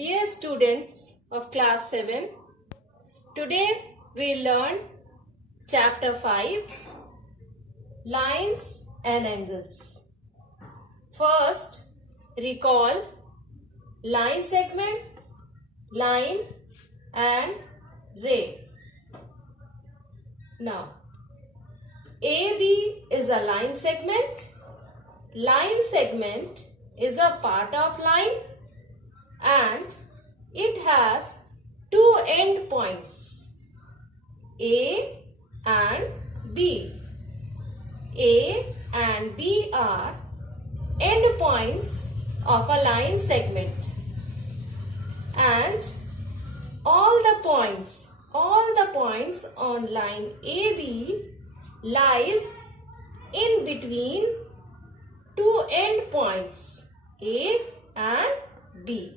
Dear students of class 7, today we learn chapter 5, lines and angles. First, recall line segments, line and ray. Now, AB is a line segment. Line segment is a part of line and it has two end points, A and B. A and B are end points of a line segment, and all the points on line AB lies in between two end points A and B.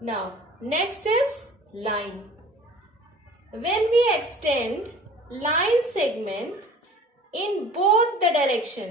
Now, next is line. When we extend line segment in both the direction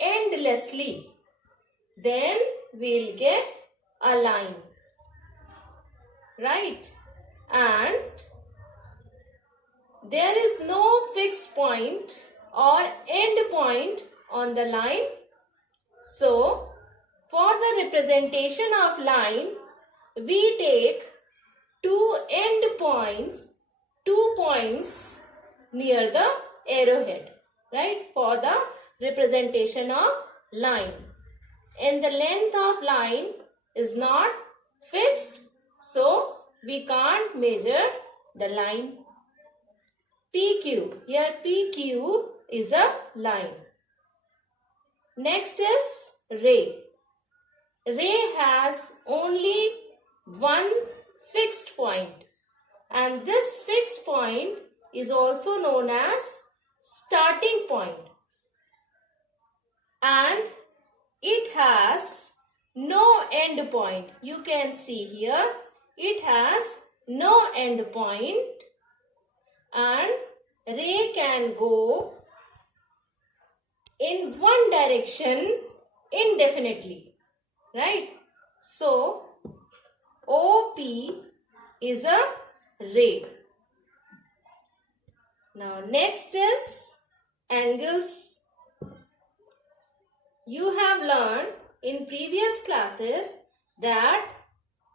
endlessly, then we'll get a line, right? And there is no fixed point or end point on the line. So, for the representation of line, we take two points near the arrowhead, right? For the representation of line. And the length of line is not fixed, so we can't measure the line. PQ, here PQ is a line. Next is ray. Ray has only one fixed point, and this fixed point is also known as starting point, and it has no end point. You can see here it has no end point, and ray can go in one direction indefinitely. Right? So, OP is a ray. Now, next is angles. You have learned in previous classes that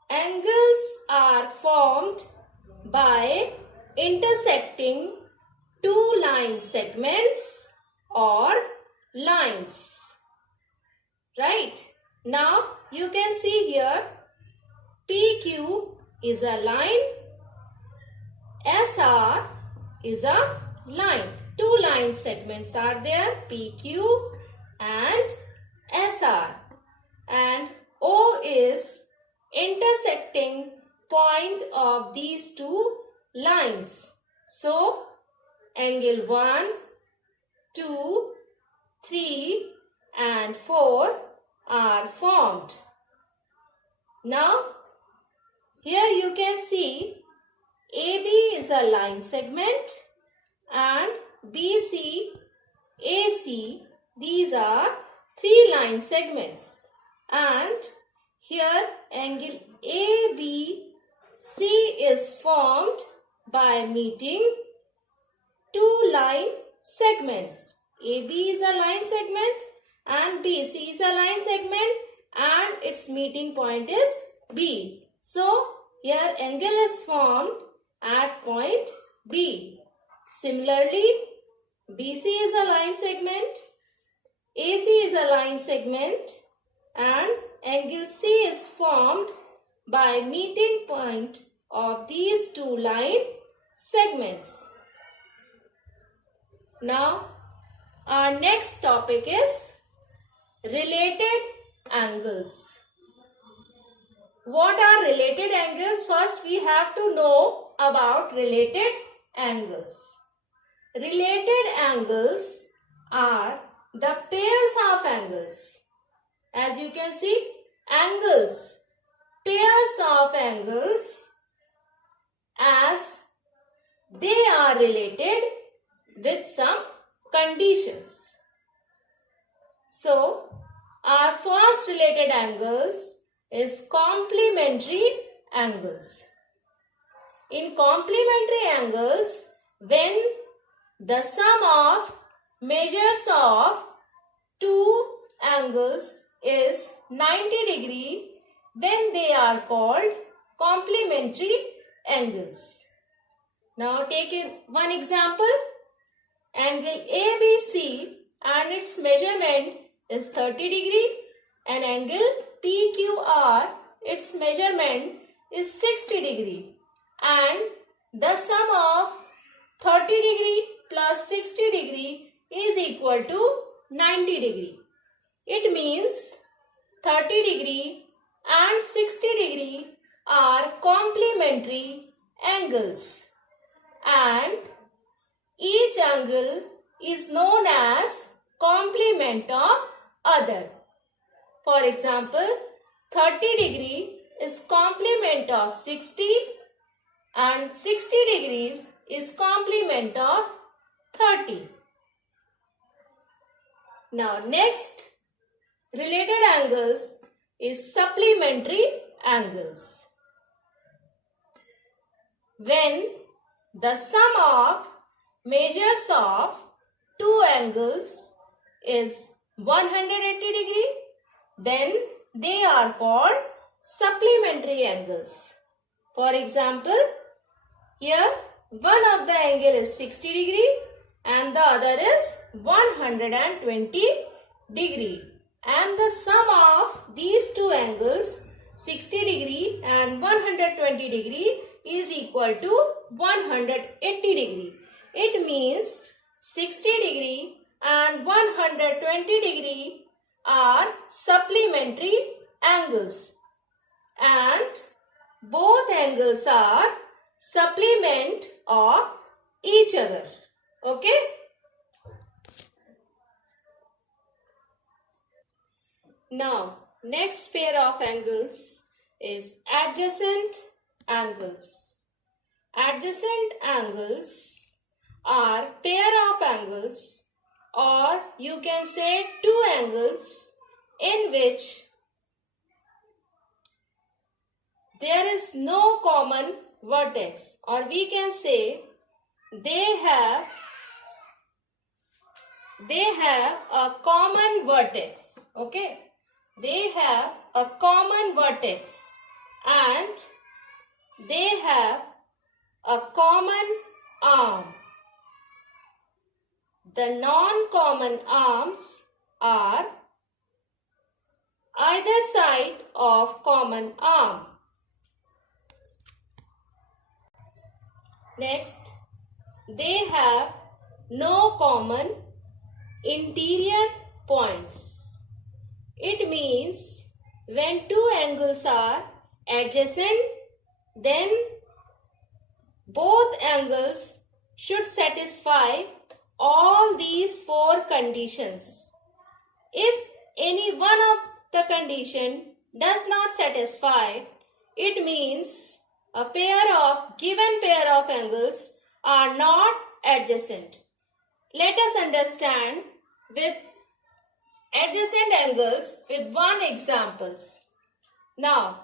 angles are formed by intersecting two line segments or lines. Right? Now, you can see here, PQ is a line, SR is a line. Two line segments are there, PQ and SR. And O is intersecting point of these two lines. So, angle 1, 2, 3 and 4 are formed. Now, here you can see AB is a line segment and BC, AC, these are three line segments. And here angle ABC is formed by meeting two line segments. AB is a line segment and BC is a line segment, and its meeting point is B. So, here angle is formed at point B. Similarly, BC is a line segment, AC is a line segment, and angle C is formed by meeting point of these two line segments. Now, our next topic is related angles. What are related angles? First, we have to know about related angles. Related angles are the pairs of angles. As you can see, angles, pairs of angles, as they are related with some conditions. So, our first related angles is complementary angles. In complementary angles, when the sum of measures of two angles is 90°, then they are called complementary angles. Now take one example. Angle ABC and its measurement is 30°, and angle PQR, its measurement is 60°, and the sum of 30° plus 60° is equal to 90°. It means 30° and 60° are complementary angles, and each angle is known as complement of other. For example, 30° is complement of 60 and 60° is complement of 30. Now next related angles is supplementary angles. When the sum of measures of two angles is 180°, then they are called supplementary angles. For example, here one of the angle is 60° and the other is 120°, and the sum of these two angles 60° and 120° is equal to 180°. It means 60° and 120° are supplementary angles, and both angles are supplement of each other. Okay? Now, next pair of angles is adjacent angles. Adjacent angles are pair of angles, or you can say two angles in which there is no common vertex, or we can say they have a common vertex. Okay, they have a common vertex and they have a common arm. The non-common arms are either side of common arm. Next, they have no common interior points. It means when two angles are adjacent, then both angles should satisfy all these four conditions. If any one of the condition does not satisfy, it means a given pair of angles are not adjacent. Let us understand with adjacent angles with one example. Now,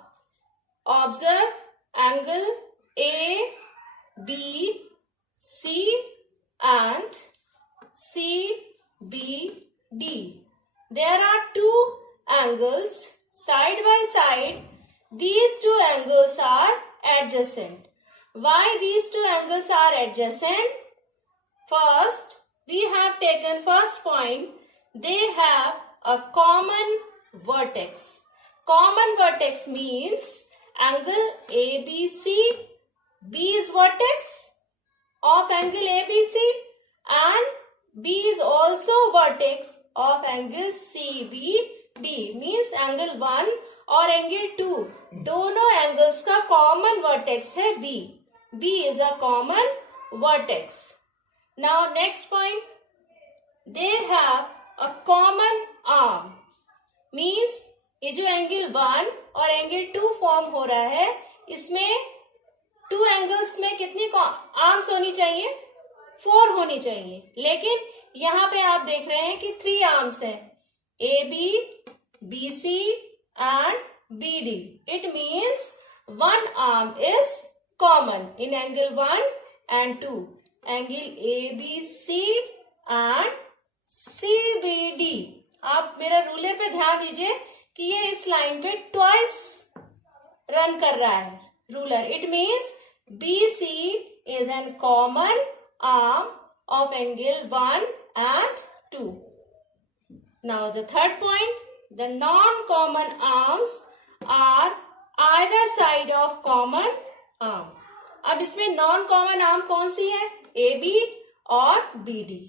observe angle A, B, C and C, B, D. There are two angles side by side. These two angles are adjacent. Why these two angles are adjacent? First, we have taken first point. They have a common vertex. Common vertex means angle ABC, B is vertex of angle ABC and B is also vertex of angle CBD, means angle 1 और angle 2 दोनों angles का common vertex है B. B is a common vertex. Now next point, they have a common arm, means ये जो angle 1 और angle 2 form हो रहा है, इसमें टू एंगल्स में कितनी आर्म्स होनी चाहिए? 4 होनी चाहिए, लेकिन यहाँ पे आप देख रहे हैं कि 3 आर्म्स है, AB, BC and BD. It means one arm is common in angle 1 and 2. Angle ABC and CBD. आप मेरा रूलर पे ध्यान दीजिए कि ये इस लाइन पे ट्वाइस रन कर रहा है ruler. It means BC is a common arm of angle 1 and 2. Now the third point, the non-common arms are either side of common arm. अब इसमें non-common arm कौन सी है? AB और BD.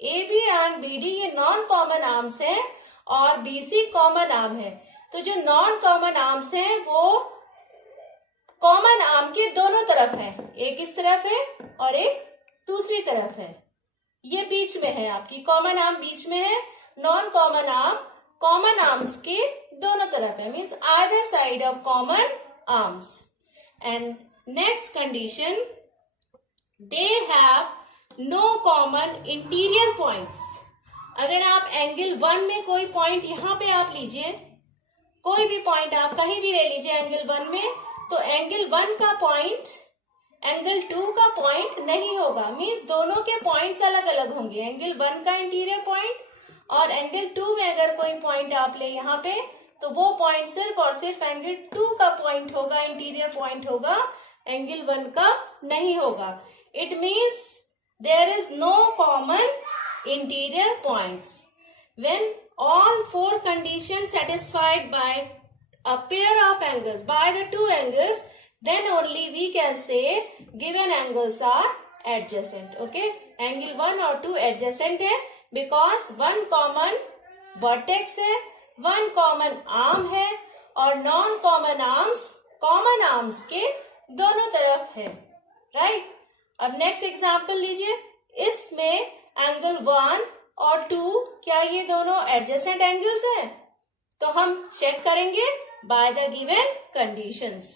AB and BD ये non-common arms है और BC common arm है. तो जो non-common arms है वो कॉमन आर्म के दोनों तरफ है. एक इस तरफ है और एक दूसरी तरफ है. ये बीच में है, आपकी कॉमन आर्म बीच में है. Non common arm common arms के दोनों तरफ है, means either side of common arms. And next condition, they have no common interior points. अगर आप एंगल 1 में कोई पॉइंट यहाँ पे आप लीजिए, कोई भी पॉइंट आप कहीं भी ले लीजिए एंगल 1 में, तो एंगल 1 का पॉइंट एंगल 2 का पॉइंट नहीं होगा. मीन्स दोनों के पॉइंट्स अलग अलग होंगे. एंगल 1 का इंटीरियर पॉइंट और एंगल 2 में अगर कोई पॉइंट आप ले यहाँ पे, तो वो पॉइंट सिर्फ और सिर्फ एंगल 2 का पॉइंट होगा, इंटीरियर पॉइंट होगा, एंगल 1 का नहीं होगा. It means there is no common interior points. When all 4 conditions satisfied by a pair of angles, by the 2 angles, then only we can say given angles are adjacent. Okay, angle 1 और 2 adjacent है because one common vertex है, one common arm है और non common arms common arms के दोनों तरफ है. right? अब next example लीजिए. इसमें angle 1 और 2 क्या ये दोनों एडजेसेंट एंगल्स हैं? तो हम चेक करेंगे by the given conditions.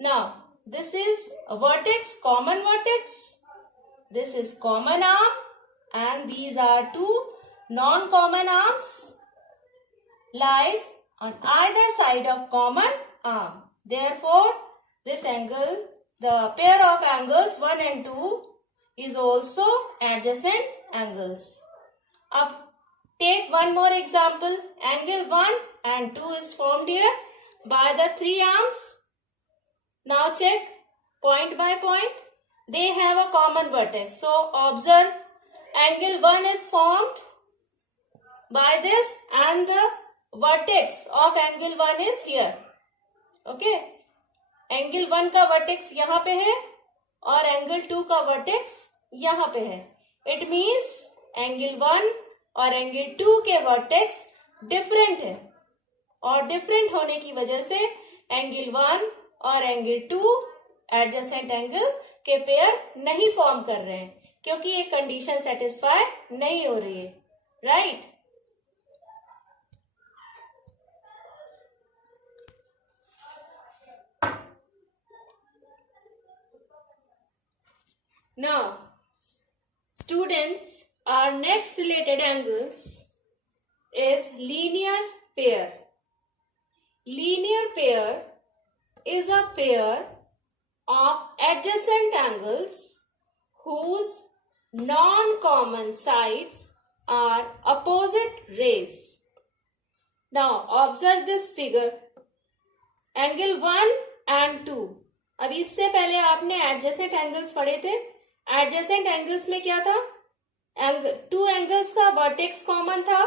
Now this is a vertex, common vertex, this is common arm and these are 2 non common arms lies on either side of common arm. Therefore, this angle, the pair of angles 1 and 2 is also adjacent angles. अब take one more example. Angle 1 and 2 is formed here by the 3 arms. Now check point by point. They have a common vertex. So observe, angle 1 is formed by this and the vertex of angle 1 is here. Okay. Angle 1 का vertex यहाँ पे है और angle 2 का vertex यहाँ पे है. It means angle 1 और एंगल 2 के वर्टेक्स डिफरेंट है और डिफरेंट होने की वजह से एंगल 1 और एंगल 2 एडजेसेंट एंगल के पेयर नहीं फॉर्म कर रहे हैं क्योंकि ये कंडीशन सेटिस्फाई नहीं हो रही है. Right? Now students, our next related angles is linear pair. Linear pair is a pair of adjacent angles whose non-common sides are opposite rays. Now observe this figure. Angle 1 and 2. अब इससे पहले आपने adjacent angles पढ़े थे. Adjacent angles में क्या था? 2 angles का वर्टेक्स कॉमन था,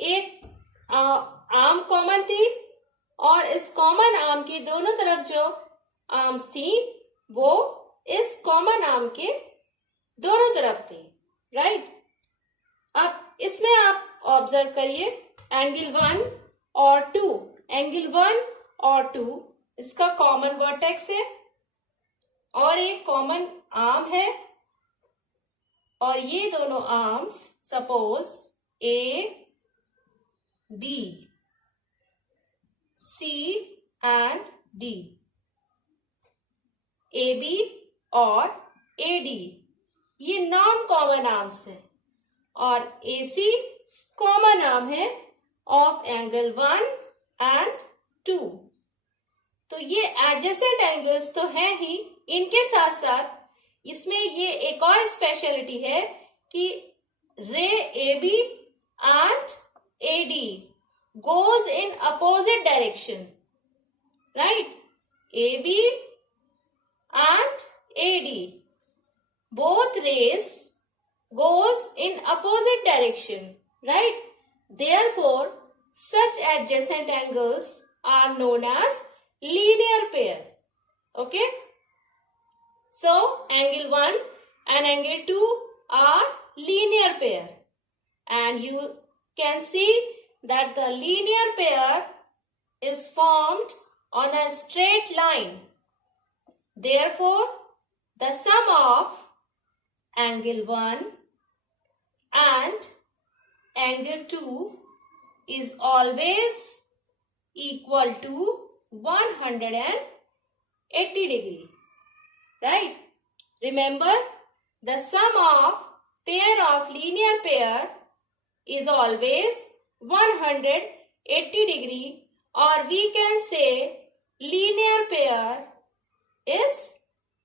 एक आर्म कॉमन थी और इस कॉमन आर्म की दोनों तरफ जो आर्म्स थी वो इस कॉमन आर्म के दोनों तरफ थी. राइट? अब इसमें आप ऑब्जर्व करिए एंगल 1 और 2. एंगल 1 और 2 इसका कॉमन वर्टेक्स है और एक कॉमन आर्म है और ये दोनों arms suppose A, B, C and D, AB और AD ये नॉन कॉमन आर्म्स है और AC कॉमन आर्म है of angle 1 and 2. तो ये एडजेसेंट एंगल्स तो हैं ही, इनके साथ साथ इसमें ये एक और स्पेशलिटी है कि रे AB and AD goes in opposite direction, right? AB and AD, both rays goes in opposite direction, right? Therefore, such adjacent angles are known as linear pair. Okay? So, angle 1 and angle 2 are linear pair. And you can see that the linear pair is formed on a straight line. Therefore, the sum of angle 1 and angle 2 is always equal to 180 degree. Right? Remember, the sum of pair of linear pair is always 180 degree, or we can say linear pair is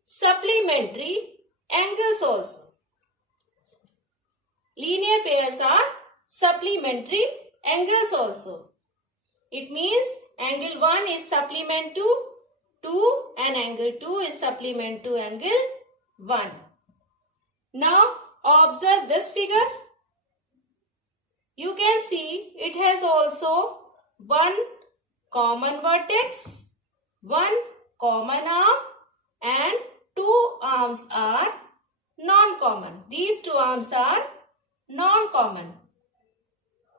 supplementary angles also. Linear pairs are supplementary angles also. It means angle 1 is supplement to 2 and angle 2 is supplement to angle 1. Now observe this figure. You can see it has also one common vertex, one common arm, and two arms are non-common. These two arms are non-common.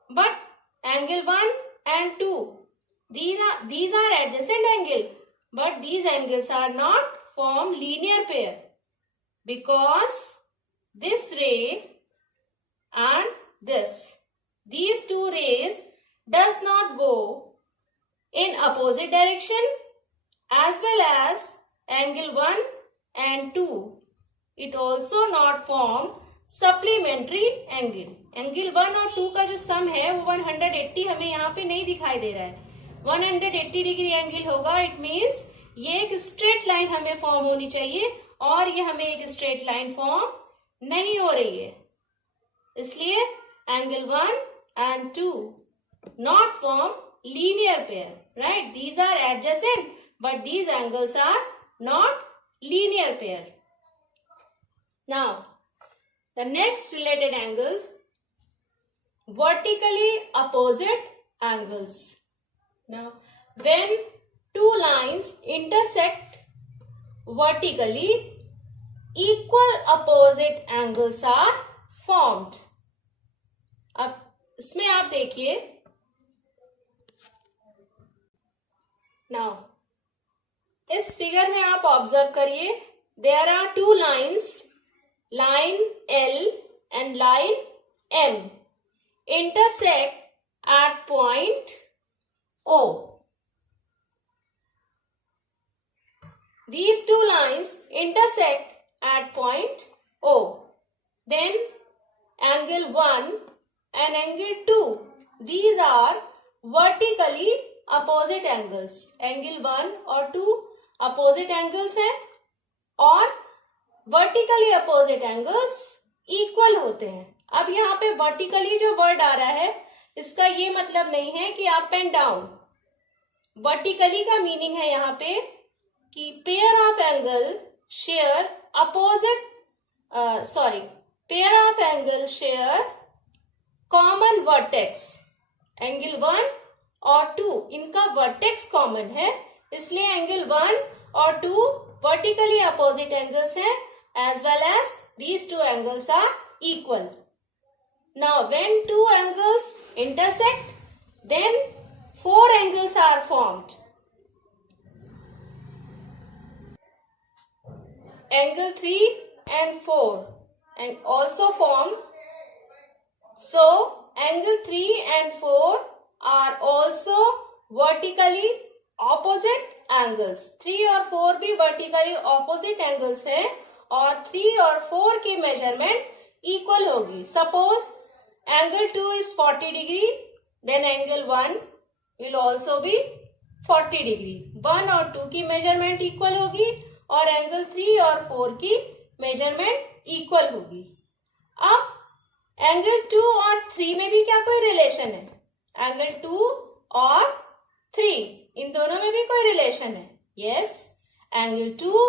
But angle 1 and 2, these are adjacent angle, but these angles are not form linear pair, because this ray and these two rays does not go in opposite direction, as well as angle 1 and 2. It also not form supplementary angle. Angle 1 और 2 का जो सम है वो 180 हमें यहाँ पे नहीं दिखाई दे रहा है. 180 डिग्री एंगल होगा. इट मीन्स ये एक स्ट्रेट लाइन हमें फॉर्म होनी चाहिए, और ये हमें एक स्ट्रेट लाइन फॉर्म नहीं हो रही है. इसलिए angle 1 and 2 not form linear pair, right? These are adjacent, but these angles are not linear pair. Now, the next related angles, vertically opposite angles. Now, when two lines intersect vertically, equal opposite angles are formed. अब इसमें आप देखिए. Now, इस figure में आप observe करिए. There are two lines, line L and line M, intersect at point O. These two lines intersect at point O. Then angle 1 and angle 2, these are vertically opposite angles. Angle 1 और 2 opposite angles हैं, और vertically opposite angles equal होते हैं. अब यहाँ पे vertically जो word आ रहा है, इसका ये मतलब नहीं है कि up and down. Vertically का मीनिंग है यहाँ पे कि pair of angle share pair of angle share common vertex. Angle 1 और 2 इनका वर्टेक्स कॉमन है, इसलिए एंगल 1 और 2 वर्टिकली अपोजिट एंगल्स हैं, as well as these two angles are equal. Now, when two angles intersect, then four angles are formed. Angle 3 and 4 and also formed. So, angle 3 and 4 are also vertically opposite angles. 3 और 4 भी vertically opposite angles हैं, और 3 और 4 की measurement equal होगी. Suppose angle 2 is 40 degree, then angle 1 will also be 40 degree. 1 और 2 की measurement equal होगी और angle 3 और 4 की measurement equal होगी. अब angle 2 और 3 में भी क्या कोई relation है? Angle 2 और 3 इन दोनों में भी कोई relation है? Yes. Angle 2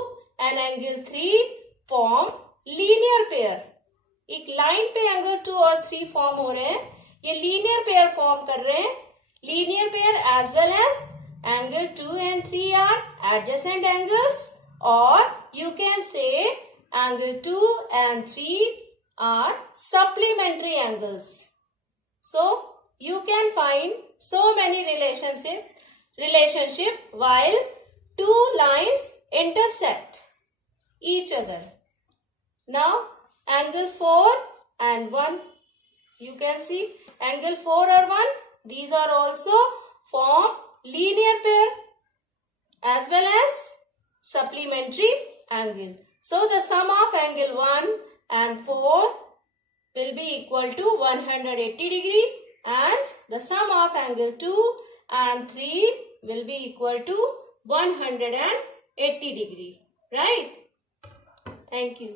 and angle 3 form linear pair. एक लाइन पे एंगल 2 और 3 फॉर्म हो रहे हैं, ये लीनियर पेयर फॉर्म कर रहे हैं. Linear pair as well as angle 2 and 3 are adjacent angles, और you can say angle 2 and 3 are supplementary angles. So you can find so many relationship while two lines intersect each other. Now angle 4 and 1, you can see angle 4 or 1, these are also form linear pair as well as supplementary angle. So the sum of angle 1 and 4 will be equal to 180 degree and the sum of angle 2 and 3 will be equal to 180 degree. Right? Thank you.